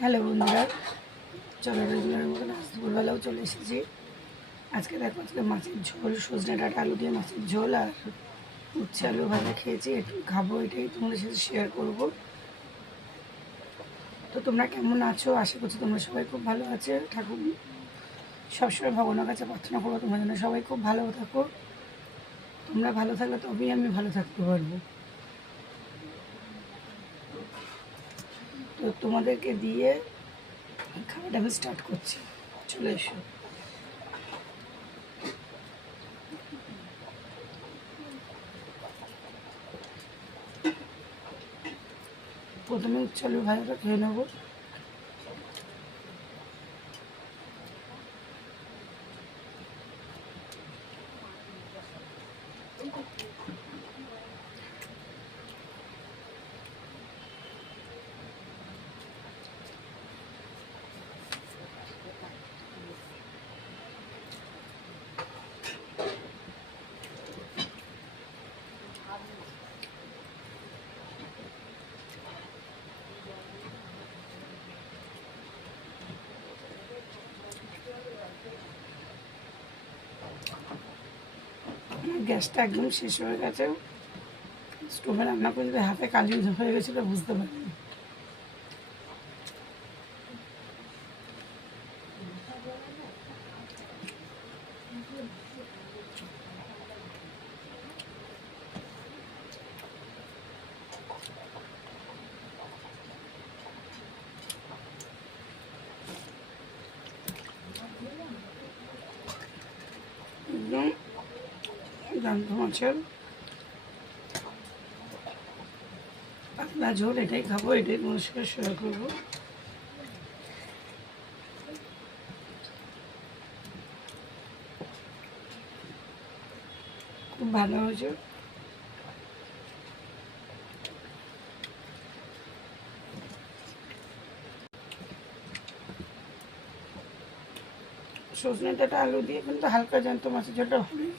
হ্যালো বন্ধুরা, চলো রেগুলারের মতন আজ দুপুরবেলাও চলে এসেছি। আজকে দেখো, আজকে মাছের ঝোল, সজনে ডাঁটা আলু দিয়ে মাছের ঝোল আর উচ্ছে আলু ভাজা খেয়েছি। একটু খাবো, এটাই তোমাদের সাথে শেয়ার করব। তো তোমরা কেমন আছো? আশা করছি তোমরা সবাই খুব ভালো আছে। ঠাকুর সবসময় ভগবানের কাছে প্রার্থনা করবো তোমরা যেন সবাই খুব ভালো থাকো। তোমরা ভালো থাকলে তবেই আমি ভালো থাকতে পারবো। তো তোমাদেরকে দিয়ে খাওয়াটা আমি স্টার্ট করছি, চলে এসো। প্রথমে উচ্ছে আলু ভাজাটা খেয়ে নেবো। গ্যাসটা একদম শেষ হয়ে গেছে। স্টোভে রান্না করতে হাতে কালি হয়ে গেছিলো, বুঝতে পারিনি। একদম জ্যান্ত মাছের পাতলা ঝোল, এটাই খাবো, এটাই তোমার সাথে শেয়ার করবো। খুব ভালো হয়েছে। সজনে ডাঁটা আলু দিয়ে কিন্তু হালকা জ্যান্ত মাছের ঝোলটা ভালোই।